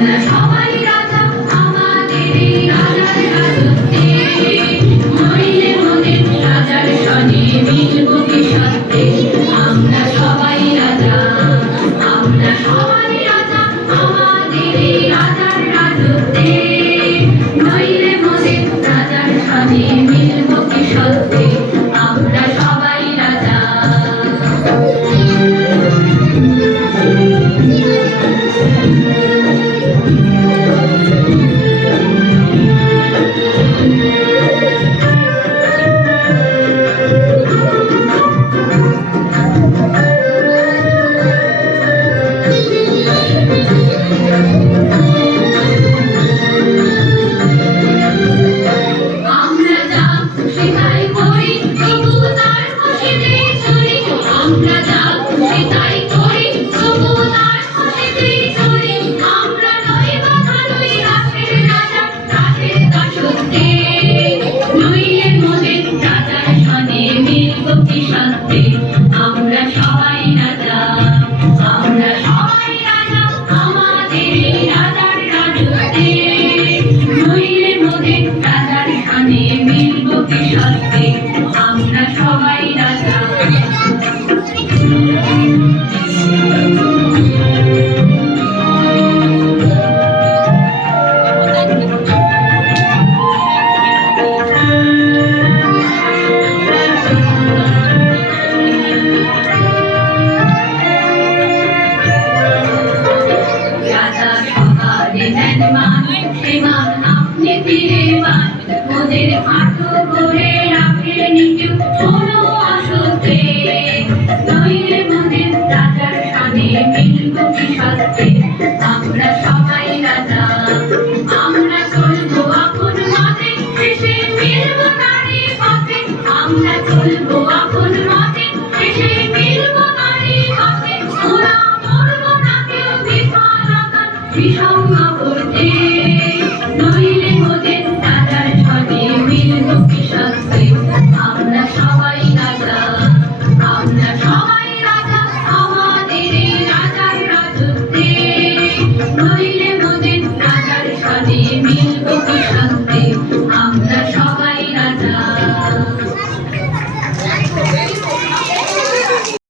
আমরা সবাই রাজা আমাদের এই রাজার রাজত্বে, নইলে মোদের রাজার সনে মিলব কি সত্যে। আমরা সবাই রাজা, আমরা সবাই রাজা আমাদের এই রাজার রাজত্বে, নইলে মোদের রাজার সনে মিলব কি সত্যে। আমরা সবাই রাজা। আমরা যা খুশি তাই করি, তবু তার খুশিতে চলি। আমরা যা খুশি তাই করি, তবু তার খুশিতে চলি। আমরা নই বাধা নই রাসের রাজা, রাসের দাসত্বে, নইলে মোদের রাজার সনে মিলব কি সত্যে। আমরা সবাই রাজা, আমরা সবাই রাজা আমাদের এই রাজার রাজত্বে, নইলে মোদের রাজার সনে মিলব কি সত্যে। আমরা সবাই রাজা। রাজা সবারে দেন মান, সে মান আপনি ফিরে পান। মোদের